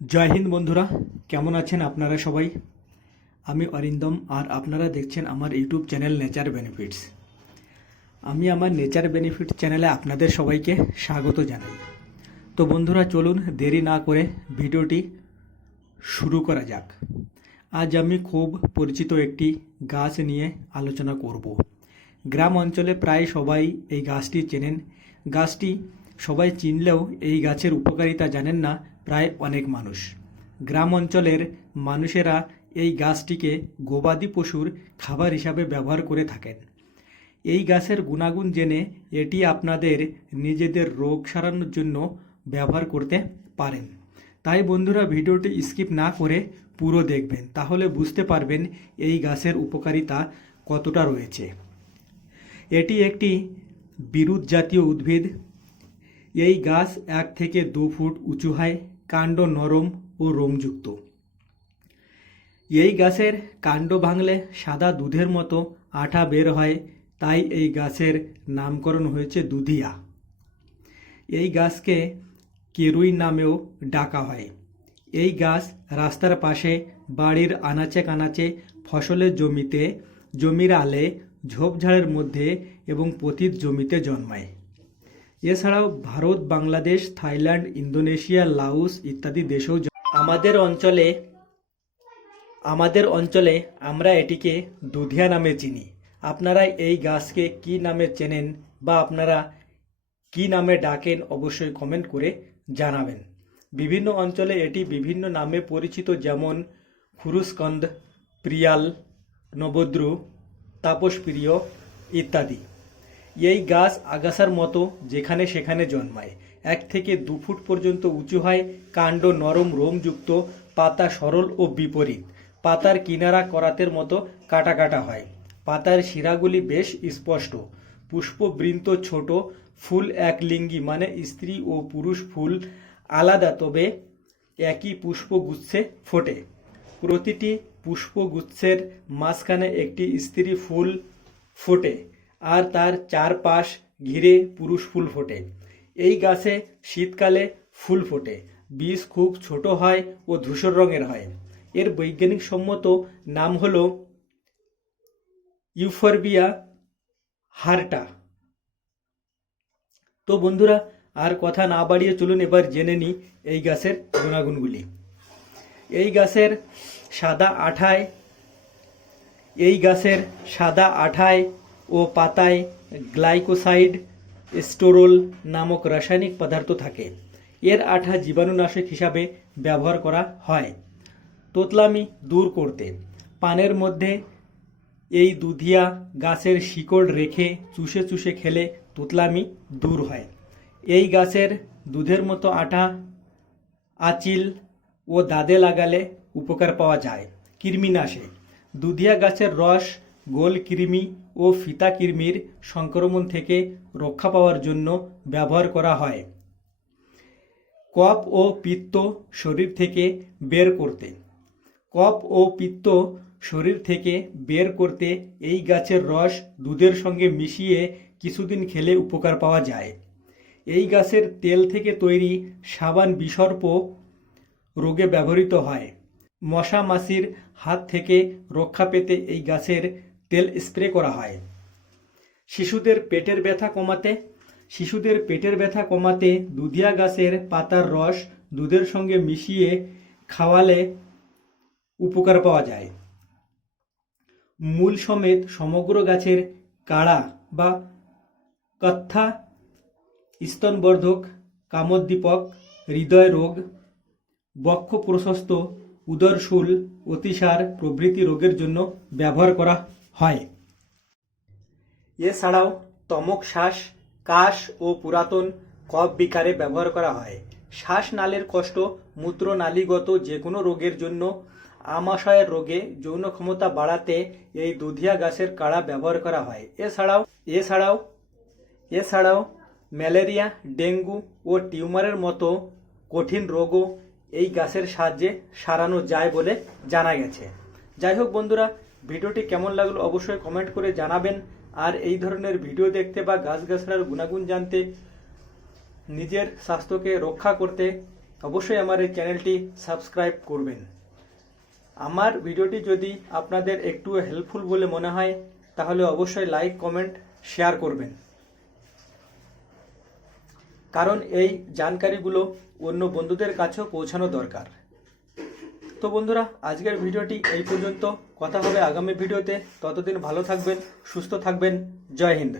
জয় হিন্দ বন্ধুরা, কেমন আছেন আপনারা সবাই? আমি অরিন্দম, আর আপনারা দেখছেন আমার ইউটিউব চ্যানেল নেচার বেনিফিটস আমি আমার নেচার বেনিফিট চ্যানেলে আপনাদের সবাইকে স্বাগত জানাই। তো বন্ধুরা, চলুন দেরি না করে ভিডিওটি শুরু করা যাক। আজ আমি খুব পরিচিত একটি গাছ নিয়ে আলোচনা করব। গ্রাম অঞ্চলে প্রায় সবাই এই গাছটি চেনেন। গাছটি সবাই চিনলেও এই গাছের উপকারিতা জানেন না প্রায় অনেক মানুষ। গ্রাম অঞ্চলের মানুষেরা এই গাছটিকে গবাদি পশুর খাবার হিসাবে ব্যবহার করে থাকেন। এই গাছের গুণাগুণ জেনে এটি আপনাদের নিজেদের রোগ সারানোর জন্য ব্যবহার করতে পারেন। তাই বন্ধুরা, ভিডিওটি স্কিপ না করে পুরো দেখবেন, তাহলে বুঝতে পারবেন এই গাছের উপকারিতা কতটা রয়েছে। এটি একটি বিরুৎ জাতীয় উদ্ভিদ। এই গাছ এক থেকে দু ফুট উঁচু হয়। কাণ্ড নরম ও রোমযুক্ত। এই গাছের কাণ্ড ভাঙলে সাদা দুধের মতো আঠা বের হয়, তাই এই গাছের নামকরণ হয়েছে দুধিয়া। এই গাছকে কেরুই নামেও ডাকা হয়। এই গাছ রাস্তার পাশে বাড়ির আনাচে কানাচে ফসলের জমিতে, জমির আলে, ঝোপঝাড়ের মধ্যে এবং পতিত জমিতে জন্মায়। এছাড়াও Bharat, Bangladesh, Thailand, Indonesia Laos ইত্যাদি দেশেও আমাদের অঞ্চলে আমাদের অঞ্চলে আমরা এটিকে দুধিয়া নামে চিনি। আপনারা এই গাছকে কি নামে চেনেন বা আপনারা কি নামে ডাকেন অবশ্যই কমেন্ট করে জানাবেন। বিভিন্ন অঞ্চলে এটি বিভিন্ন নামে পরিচিত, যেমন খুরুস্কন্দ, প্রিয়াল, নবদ্রু, তাপসপ্রিয় ইত্যাদি। এই গাছ আগাছার মতো যেখানে সেখানে জন্মায়। এক থেকে দু ফুট পর্যন্ত উঁচু হয়, কাণ্ড নরম রোমযুক্ত, পাতা সরল ও বিপরীত। পাতার কিনারা করাতের মতো কাটা কাটা হয়। পাতার শিরাগুলি বেশ স্পষ্ট। পুষ্পবৃন্ত ছোট, ফুল এক লিঙ্গি মানে স্ত্রী ও পুরুষ ফুল আলাদা, তবে একই পুষ্পগুচ্ছে ফোটে। প্রতিটি পুষ্পগুচ্ছের মাঝখানে একটি স্ত্রী ফুল ফোটে। আর তার চারপাশ ঘিরে পুরুষ ফুল ফোটে। এই গাছে শীতকালে ফুল ফোটে, বীজ খুব ছোট হয় ও ধূসর রঙের হয়। এর বৈজ্ঞানিক সম্মত নাম হল ইউফরবিয়া হারটা। তো বন্ধুরা, আর কথা না বাড়িয়ে চলুন এবার জেনে নিই এই গাছের গুণাগুণগুলি। এই গাছের সাদা আঠায়, এই গাছের সাদা আঠায় ও পাতায় গ্লাইকোসাইড স্টোরল নামক রাসায়নিক পদার্থ থাকে। এর আঠা জীবাণুনাশক হিসাবে ব্যবহার করা হয়। তোতলামি দূর করতে। পানের মধ্যে এই দুধিয়া গাছের শিকড় রেখে চুষে চুষে খেলে তোতলামি দূর হয়। এই গাছের দুধের মতো আঠা আচিল ও দাদে লাগালে উপকার পাওয়া যায়। কৃমিনাশে দুধিয়া গাছের রস গোল কৃমি ও ফিতা কৃমির সংক্রমণ থেকে রক্ষা পাওয়ার জন্য ব্যবহার করা হয়। কফ ও পিত্ত শরীর থেকে বের করতে। কফ ও পিত্ত শরীর থেকে বের করতে এই গাছের রস দুধের সঙ্গে মিশিয়ে কিছুদিন খেলে উপকার পাওয়া যায়। এই গাছের তেল থেকে তৈরি সাবান বিসর্প রোগে ব্যবহৃত হয়। মশা মাছির হাত থেকে রক্ষা পেতে এই গাছের তেল স্প্রে করা হয়। শিশুদের পেটের ব্যথা কমাতে, শিশুদের পেটের ব্যথা কমাতে দুধিয়া গাছের পাতার রস দুধের সঙ্গে মিশিয়ে খাওয়ালে উপকার পাওয়া যায়। মূল সমেত সমগ্র গাছের কাড়া বা কত্থা স্তনবর্ধক, কামোদ্দীপক, হৃদয় রোগ, বক্ষ প্রশস্ত, উদরশুল, অতিসার প্রভৃতি রোগের জন্য ব্যবহার করা হয়। এছাড়াও তমক শ্বাস, কাশ ও পুরাতন কফ বিকারে ব্যবহার করা হয়। শ্বাসনালের কষ্ট মূত্রনালীগত যে কোনো রোগের জন্য আমাশয়ের রোগে যৌন ক্ষমতা বাড়াতে এই দুধিয়া গাছের কাড়া ব্যবহার করা হয়। এছাড়াও এছাড়াও এছাড়াও ম্যালেরিয়া, ডেঙ্গু ও টিউমারের মতো কঠিন রোগও এই গাছের সাহায্যে সারানো যায় বলে জানা গেছে। যাই হোক বন্ধুরা ভিডিওটি কেমন লাগল অবশ্যই কমেন্ট করে জানাবেন। আর এই ধরনের ভিডিও দেখতে বা গাছগাছড়ার গুণাগুণ জানতে নিজের স্বাস্থ্যকে রক্ষা করতে অবশ্যই আমার এই চ্যানেলটি সাবস্ক্রাইব করবেন। আমার ভিডিওটি যদি আপনাদের একটু হেল্পফুল বলে মনে হয়, তাহলে অবশ্যই লাইক কমেন্ট শেয়ার করবেন। কারণ এই জানকারিগুলো অন্য বন্ধুদের কাছেও পৌঁছানো দরকার। তো বন্ধুরা, আজকের ভিডিওটি এই পর্যন্ত। কথা হবে আগামী ভিডিওতে। ততদিন ভালো থাকবেন, সুস্থ থাকবেন। জয় হিন্দ।